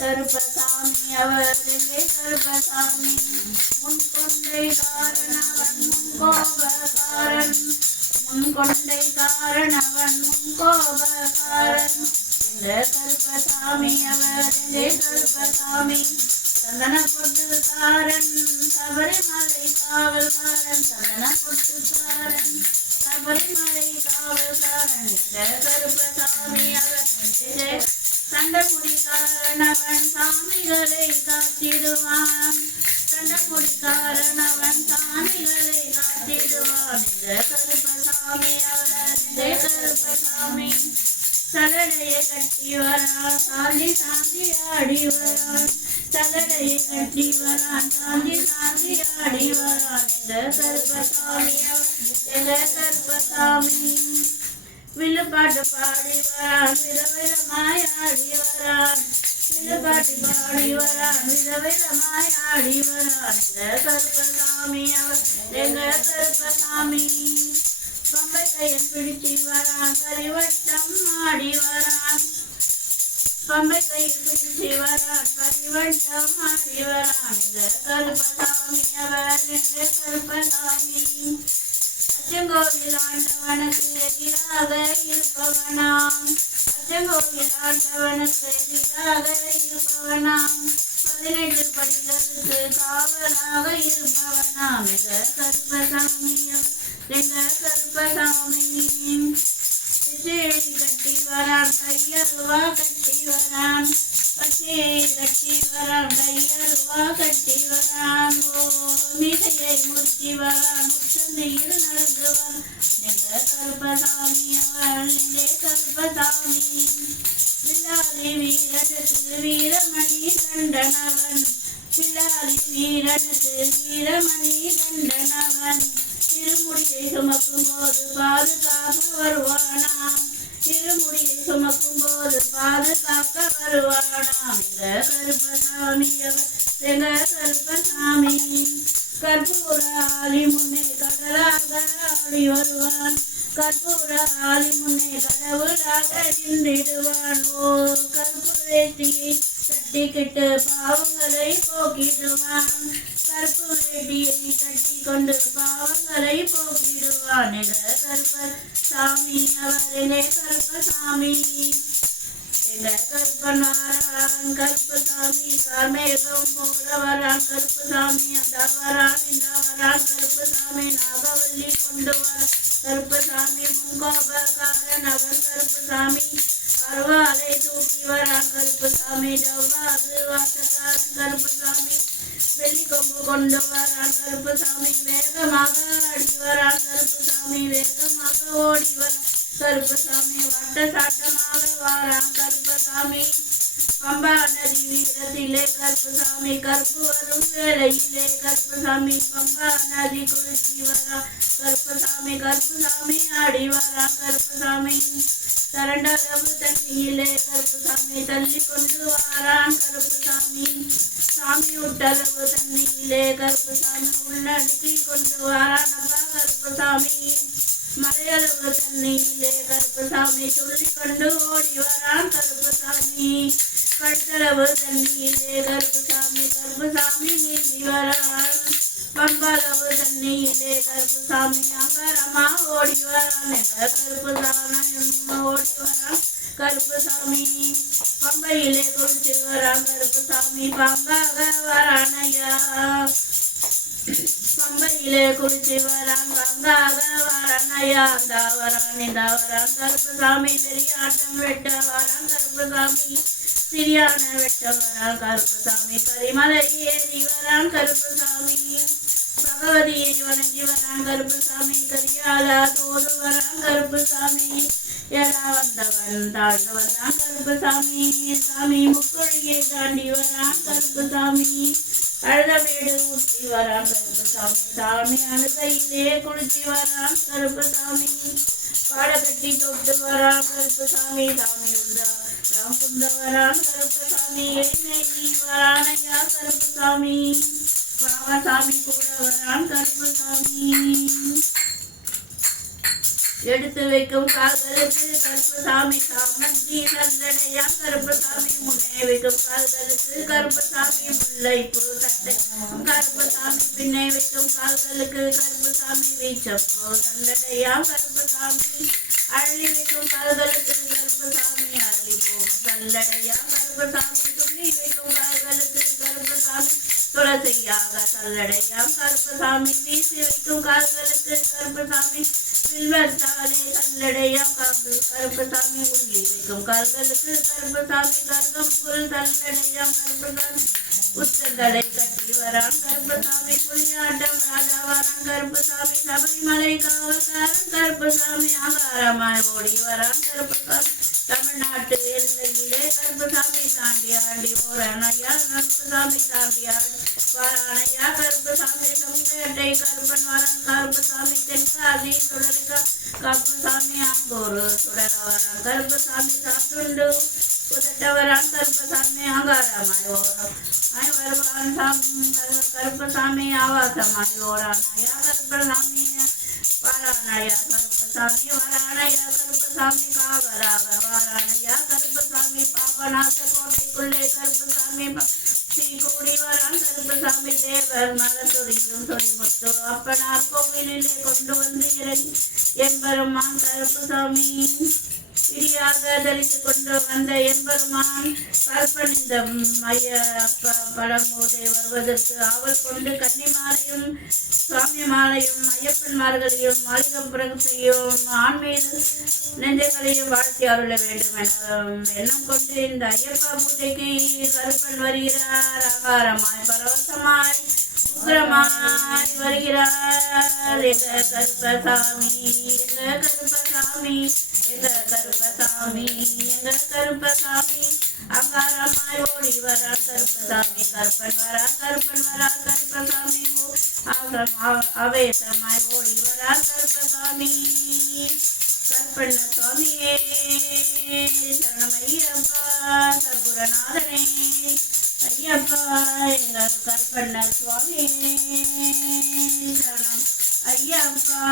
கருப்பசாமி அவரிலே கருப்பசாமி முன்கொண்டை காரணவன் முன்கோபகாரன் முன்கொண்டை காரணவன் முன்கோபகாரன் இந்த கருப்பசாமி அவரிலே கருப்பசாமி சந்தன பொட்டுக்காரன் சபரிமலை காவல்காரன் சந்தன பொட்டுக்காரன் சபரிமலை காவல்காரன் இந்த கருப்பசாமி அவரிலே சண்டமுடிக்காரன் அவன் சாமிகளை காத்திடுவான் சண்டமுடிக்காரன் அவன் சாமிகளை காத்திடுவான் இந்த கருப்பசாமி அவரிலே கருப்பசாமி சலடையை கட்டி வரான் சாந்தி சாந்தி ஆடி வரான் சலடையை கட்டி வரான் சாந்தி சாந்தி ஆடி வரான் இந்த கருப்பசாமி இந்த கருப்பசாமி வில்லுப்பாட்டு பாடி வரான் விதவிதமாய் ஆடி வரான் வில்லுப்பாட்டு பாடி வரான் விதவிதமாய் ஆடி வரான் இந்த கருப்பசாமி எங்க கருப்பசாமி பம்பை கையன் பிடிச்சி வரான் பரிவட்டம் ஆடி வரான் பம்பை கையில் பிடிச்சி வரான் பரிவட்டம் ஆடி வரான் இந்த கருப்பசாமி அவர் இந்த கருப்பசாமி அச்சங்கோவில் ஆண்டவனுக்கு எதிராக இருப்பவனாம் அச்சங்கோவில் ஆண்டவனுக்கு எதிராக இருப்பவனாம் 18 படிகளுக்கு காவலாக இருப்பவனாம் இந்த கருப்பசாமி எங்க கருப்பசாமி பச்சேரி கட்டி வரான் கையருவா கட்டி வரான் பச்சேரி கட்டி வரான் கையருவா கட்டி வரான் ஓ மீசையை முறுக்கி வரான் முச்சந்தையில் நடந்து வரான் எங்க கருப்பசாமி அவள் எங்கே கருப்பசாமி பிள்ளாரி வீரனுக்கு வீரமணி கண்டனவன் பிள்ளாரி வீரனுக்கு வீரமணி கண்டனவன் திருமுடியை சுமக்கும் போது பாதுகாக்க வருவானாம் திருமுடியை சுமக்கும் போது பாதுகாக்க வருவானாம் இந்த கருப்பசாமி எங்க கருப்பசாமி கற்பூர ஆலி முன்னே கடலாக ஆடி வருவான் கற்பூர ஆலி முன்னே கடவுளாக நின்றிடுவான் ஓ கற்பூரேட்டியை கட்டிக்கிட்டு பாவங்களை போக்கிடுவான் கருப்பு வேட்டியை கட்டி கொண்டு பாவங்களை போக்கிடுவான் எங்க கருப்பசாமி அவரிலே கருப்பசாமி எங்க கருப்பன் வரான் கருப்பசாமி கார்மேகம் போல வரான் கருப்பசாமி அந்த வரான் இந்த வரான் கருப்பசாமி நாகவல்லி கொண்டு வரான் கருப்பசாமி முன்கோபக்காரன் அவன் கருப்பசாமி அருவாலை தூக்கி வரான் கருப்பசாமி ஜவ்வாது வாசக்காரன் கருப்பசாமி வெள்ளி கொம்பு கொண்டு வரான் கருப்பசாமி வேகமாக ஆடி வரான் கருப்பசாமி வேகமாக ஓடி வரான் கருப்பசாமி வட்ட சாட்டமாக வாரான் கருப்பசாமி பம்பா நதி வீரத்திலே கருப்பசாமி கருப்பு வரும் வேளையிலே கருப்பசாமி பம்பா நதி குளிச்சி வரான் கருப்பசாமி கருப்பசாமி ஆடி வரான் கருப்பசாமி தரண்டளவு தண்ணியிலே கருப்பசாமி தள்ளி கொண்டு வாரான் கருப்பசாமி சாமி விட்டளவு தண்ணியிலே கருப்பசாமி உள்ளடக்கி கொண்டு வாரான் அப்பா கருப்பசாமி மலையளவு தண்ணியிலே கருப்பசாமி துள்ளி கொண்டு ஓடி வரான் கருப்பசாமி கழுத்தளவு தண்ணியிலே கருப்பசாமி கருப்பசாமி நீந்தி வரான் பம்பளவு தண்ணியிலே கருப்பசாமி அங்கரமா ஓடி வரான் எங்க கருப்பசாமி ஓடி வரான் கருப்பசாமி பம்பையிலே குளிச்சு வரான் கருப்பசாமி பாம்பாக வரான் ஐயா பம்பையிலே குளிச்சு வரான் பாம்பாக வரான் ஐயா அந்த வரான் இந்த வரான் கருப்பசாமி தெரியாட்டம் வெட்ட வரான் கருப்பசாமி சிறியான வெட்ட வரான் கருப்பசாமி கரிமலை ஏறி வரான் கருப்பசாமி பகவதியை வணங்கி வரான் கருப்பசாமி கரியாலா தோடு வரான் கருப்பசாமி எலா வந்தவன் தாழ்ந்து வந்தான் கருப்பசாமி சாமி முக்குழியை தாண்டி வரான் கருப்பசாமி அழுதமேடு ஊற்றி வரான் கருப்பசாமி சாமி அழுகையிலே குளிச்சு வரான் கருப்பசாமி பாடகட்டி தொட்டு வரான் கருப்பசாமி சாமி உண்டா ராம் வரான் கருப்பசாமி எளிமை வரான் ஐயா கருப்பசாமி ராமசாமி கூட வரான் கருப்பசாமி எடுத்து வைக்கும் கால்களுக்கு கருப்பசாமி சாமந்தி நல்லடையா கருப்பசாமி முன்னே வைக்கும் கால்களுக்கு கருப்பசாமி முல்லைப்பூ சட்டை கருப்பசாமி பின்னை வைக்கும் கால்களுக்கு கருப்பசாமி வீச்சப்பூ தந்தடையா கருப்பசாமி அள்ளி வைக்கும் கால்களுக்கு கருப்பசாமி அள்ளிப்பூ தல்லடையா கருப்பசாமி துள்ளி வைக்கும் கால்களுக்கு கருப்பசாமி துளசையாக தல்லடையா கருப்பசாமி வீசி வைக்கும் கால்களுக்கு கருப்பசாமி சில்வத்தாலே கல்லடையா கருப்பசாமி உள்ளி வைக்கும் கால்களுக்கு கருப்பசாமி கர்க்கம் புல் தல்லடையா கருப்பசாமி புத்தங்களை கட்டி வரான் கருப்பசாமி புலியாட்டம் ராஜாவாரான் கருப்பசாமி சபரிமலை காவல்காரன் கருப்பசாமி ஆகாரமாய் ஓடி வரான் கருப்பசாமி தமிழ்நாட்டு எல்லையிலே கருப்பசாமி தாண்டி ஆண்டி போறானையா கருப்பசாமி தாண்டி ஆடி வாரானையா கருப்பசாமி சமுகட்டை கருப்பன் வரான் கருப்பசாமி தென்காசி சுடலைக்கா கருப்பசாமி ஆம்பூர் சுடல வரான் கருப்பசாமி சாத்துண்டு உதட்டவரான் கருப்பசாமி ஆகாரமாய் ஓரம் வருவான் கருப்பசாமி ஆவாசமாய் ஓரானையா கருப்பசாமி வாரானையா கருப்பசாமி வரானையா கருப்பசாமி காவலாக வாரானையா கருப்பசாமி பாபநாச கோட்டைக்குள்ளே கருப்பசாமி கூடி வரான் கருப்பசாமி தேவர் மலத்துறையும் தொடிமுத்து அப்பனார் கோவிலிலே கொண்டு வந்து இறங்கி எம்பெருமான் கருப்பசாமி பிரியாக தரித்து கொண்டு வந்த எம்பெருமான் கற்பன் இந்த பழமோதை வருவதற்கு ஆவல் கொண்டு கன்னிமாரையும் சுவாமி மாலையும் ஐயப்பன்மார்களையும் மாளிகப்புறத்தையும் ஆன்மீக நெஞ்சங்களையும் வாழ்த்தி அருள வேண்டும் என எண்ணம் கொண்டு இந்த ஐயப்பா பூஜைக்கு கருப்பன் வருகிறார் ஆகாரமாய் பரவசமாய் உக்ரமாய் வருகிறார் எங்க கருப்பசாமி எங்க கருப்பசாமி எங்க கருப்பசாமி எங்க கருப்பசாமி அகாரமாய் ஓடி வரா கருப்பசாமி கருப்பன் வரா கருப்பசாமி அவேசமாய் ஓடி வரா கருப்பசாமி கற்பண்ண சுவாமியே சரணம் ஐயப்பா சர்க்குருநாதனே ஐயப்பா எங்க கற்பண்ண சுவாமியே சரணம் ஐயப்பா